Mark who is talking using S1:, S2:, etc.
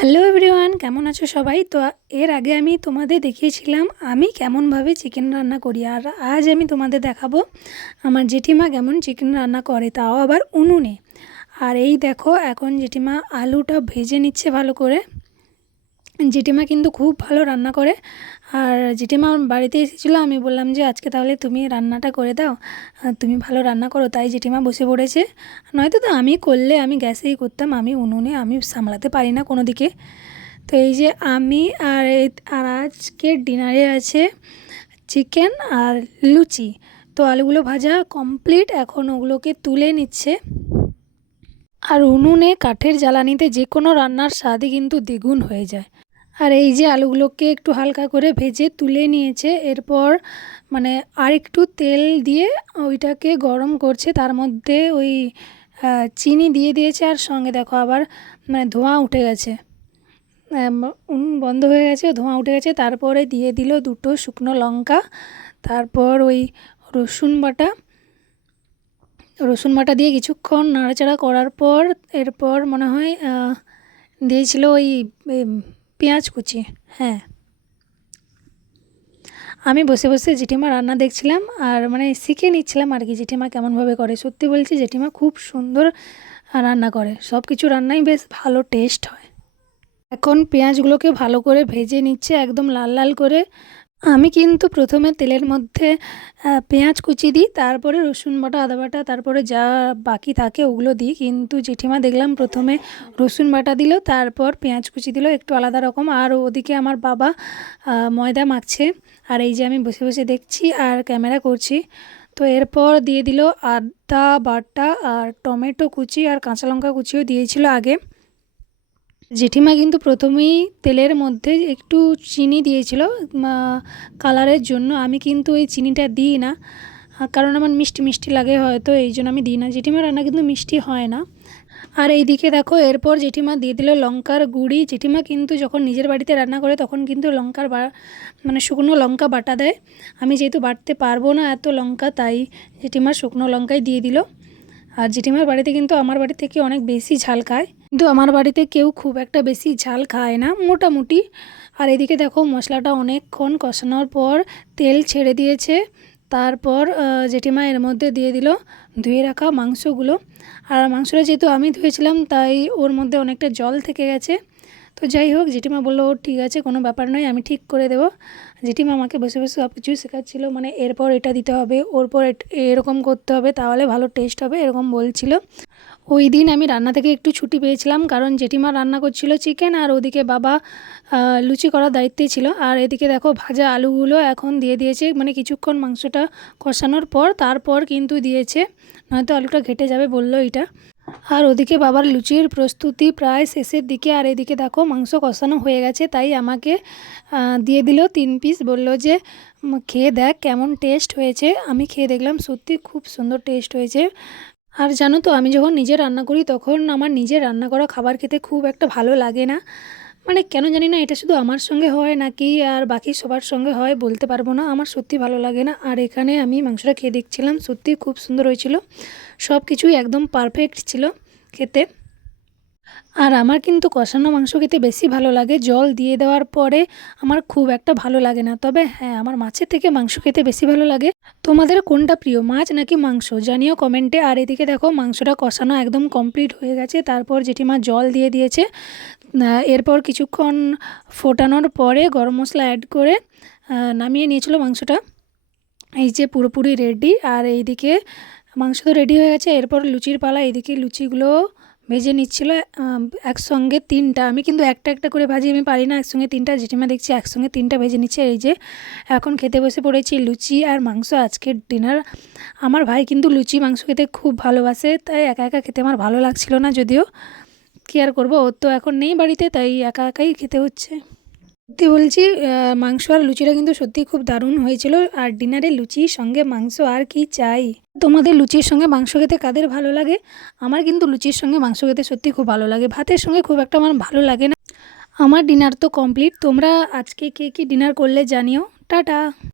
S1: Hello everyone কেমন আছো সবাই? তো এর আগে আমি তোমাদের দেখিয়েছিলাম আমি কেমনভাবে চিকেন রান্না করি। আর আজ আমি তোমাদের দেখাবো আমার জেঠিমা কেমন চিকেন রান্না করে, তাও আবার উনুনে। আর এই দেখো, এখন জেঠিমা আলুটা ভেজে নিচ্ছে ভালো করে। জেঠিমা কিন্তু খুব ভালো রান্না করে। আর জেঠিমা বাড়িতে এসেছিল, আমি বললাম যে, আজকে তাহলে তুমি রান্নাটা করে দাও। তুমি ভালো রান্না করো। তাই জেঠিমা বসে পড়েছে। নয়তো তো আমি করলে, আমি গ্যাসেই করতাম, আমি উনুনে আমি সামলাতে পারি না কোনো দিকে। তো এই যে আমি আর আর আজকের ডিনারে আছে চিকেন আর লুচি। তো আলুগুলো ভাজা কমপ্লিট, এখন ওগুলোকে তুলে নিচ্ছে। আর উনুনে কাঠের জ্বালানিতে যে কোনো রান্নার স্বাদই কিন্তু দ্বিগুণ হয়ে যায়। আর এই যে আলুগুলোকে একটু হালকা করে ভেজে তুলে নিয়েছে, এরপর মানে আর একটু তেল দিয়ে ওইটাকে গরম করছে, তার মধ্যে ওই চিনি দিয়ে দিয়েছে আর সঙ্গে দেখো আবার মানে ধোঁয়া উঠে গেছে। উনুন বন্ধ হয়ে গেছে, ধোঁয়া উঠে গেছে, তারপরে দিয়ে দিল দুটো শুকনো লঙ্কা, তারপর ওই রসুন বাটা। রসুন বাটা দিয়ে কিছুক্ষণ নাড়াচাড়া করার পর, এরপর মনে হয় দিয়েছিল ওই পেঁয়াজ কুচি হ্যাঁ। আমি বসে বসে জেঠিমা রান্না দেখছিলাম আর মানে শিখে নিচ্ছিলাম আর কি জেঠিমা কেমনভাবে করে। সত্যি বলছি, জেঠিমা খুব সুন্দর রান্না করে। সব কিছু রান্নাই বেশ ভালো টেস্ট হয়। এখন পেঁয়াজগুলোকে ভালো করে ভেজে নিচ্ছে, একদম লাল লাল করে আমি কিন্তু প্রথমে তেলের মধ্যে পেঁয়াজ কুচি দিই, তারপরে রসুন বাটা, আদা বাটা, তারপরে যা বাকি থাকে ওগুলো দিই। কিন্তু জেঠিমা দেখলাম প্রথমে রসুন বাটা দিল, তারপর পেঁয়াজ কুচি দিল, একটু আলাদা রকম। আর ওদিকে আমার বাবা ময়দা মাখছে। আর এই যে আমি বসে বসে দেখছি আর ক্যামেরা করছি। তো এরপর দিয়ে দিল আদা বাটা আর টমেটো কুচি আর কাঁচা লঙ্কা কুচিও দিয়েছিল আগে। জেঠিমা কিন্তু প্রথমেই তেলের মধ্যে একটু চিনি দিয়েছিল কালারের জন্য। আমি কিন্তু ওই চিনিটা দিই না, কারণ আমার মিষ্টি মিষ্টি লাগে হয়তো, এই জন্য আমি দিই না। জেঠিমা রান্না কিন্তু মিষ্টি হয় না। আর এই দিকে দেখো, এরপর জেঠিমা দিয়ে দিল লঙ্কার গুঁড়ি। জেঠিমা কিন্তু যখন নিজের বাড়িতে রান্না করে, তখন কিন্তু লঙ্কার বা মানে শুকনো লঙ্কা বাটা দেয়। আমি যেহেতু বাটতে পারব না এত লঙ্কা, তাই জেঠিমার শুকনো লঙ্কাই দিয়ে দিল। আর জেঠিমার বাড়িতে কিন্তু আমার বাড়ি থেকে অনেক বেশি ঝাল খায়। কিন্তু আমার বাড়িতে কেউ খুব একটা বেশি ঝাল খায় না, মোটামুটি। আর এদিকে দেখো, মশলাটা অনেকক্ষণ কষানোর পর তেল ছেড়ে দিয়েছে। তারপর জেঠিমা এর মধ্যে দিয়ে দিল ধুয়ে রাখা মাংসগুলো। আর মাংসটা যেহেতু আমি ধুয়েছিলাম, তাই ওর মধ্যে অনেকটা জল থেকে গেছে। তো যাই হোক, জেঠিমা বলল, ঠিক আছে, কোনো ব্যাপার নয়, আমি ঠিক করে দেবো। জেঠিমা আমাকে বসে বসে সব কিছুই শেখাচ্ছিলো মানে এরপর এটা দিতে হবে, ওরপর এরকম করতে হবে, তাহলে ভালো টেস্ট হবে, এরকম বলছিল। ওই দিন আমি রান্না থেকে একটু ছুটি পেয়েছিলাম, কারণ জেঠিমা রান্না করছিল চিকেন, আর ওদিকে বাবা লুচি করার দায়িত্বে ছিল। আর এদিকে দেখো, ভাজা আলুগুলো এখন দিয়ে দিয়েছে মানে কিছুক্ষণ মাংসটা কষানোর পর, তারপর কিন্তু দিয়েছে, নয়তো আলুটা ঘেটে যাবে বলল এটা। আর ওদিকে বাবার লুচির প্রস্তুতি প্রায় শেষের দিকে, আর এদিকে দেখো মাংস কষানো হয়ে গেছে, তাই আমাকে দিয়ে দিল তিন পিস বলল যে খেয়ে দেখ কেমন টেস্ট হয়েছে। আমি খেয়ে দেখলাম সত্যি খুব সুন্দর টেস্ট হয়েছে। আর জানো তো, আমি যখন নিজে রান্না করি, তখন আমার নিজে রান্না করা খাবার খেতে খুব একটা ভালো লাগে না। মানে কেন জানি না, এটা শুধু আমার সঙ্গে হয় নাকি আর বাকি সবার সঙ্গে হয় বলতে পারব না। আমার সত্যি ভালো লাগে না। আর এখানে আমি মাংসটা খেয়ে দেখছিলাম, সত্যি খুব সুন্দর হয়েছিল। সব কিছুই একদম পারফেক্ট ছিল খেতে। আর আমার কিন্তু কষানো মাংস খেতে বেশি ভালো লাগে। জল দিয়ে দেওয়ার পরে আমার খুব একটা ভালো লাগে না। তবে হ্যাঁ আমার মাছের থেকে মাংস খেতে বেশি ভালো লাগে। তোমাদের কোনটা প্রিয়, মাছ নাকি মাংস? জানিও কমেন্টে। আর এদিকে দেখো, মাংসটা কষানো একদম কমপ্লিট হয়ে গেছে। তারপর জেঠিমা জল দিয়ে দিয়েছে। এরপর কিছুক্ষণ ফোটানোর পরে গরম মশলা অ্যাড করে নামিয়ে নিয়েছিল মাংসটা। এই যে পুরোপুরি রেডি আর এইদিকে মাংস তো রেডি হয়ে গেছে। এরপর লুচির পালা, এইদিকে লুচিগুলো ভেজে নিচ্ছিল একসঙ্গে তিনটা। আমি কিন্তু একটা একটা করে ভাজি, আমি পারি না। একসঙ্গে তিনটা, জেঠিমা দেখছি, একসঙ্গে তিনটা ভেজে নিচ্ছে। এই যে এখন খেতে বসে পড়েছি লুচি আর মাংস। আজকের ডিনার আমার ভাই কিন্তু লুচি মাংস খেতে খুব ভালোবাসে, তাই একা একা খেতে আমার ভালো লাগছিল না যদিও। কী আর করব? ওর তো এখন নেই বাড়িতে, তাই একা একাই খেতে হচ্ছে। সত্যি বলছি মাংস আর লুচিটা কিন্তু সত্যি খুব দারুণ হয়েছিল। আর ডিনারে লুচির সঙ্গে মাংস আর কি চাই? তোমাদের লুচির সঙ্গে মাংস খেতে কাদের ভালো লাগে? আমার কিন্তু লুচির সঙ্গে মাংস খেতে সত্যি খুব ভালো লাগে। ভাতের সঙ্গে খুব একটা আমার ভালো লাগে না। আমার ডিনার তো কমপ্লিট। তোমরা আজকে কে কী ডিনার করলে জানিও। টাটা।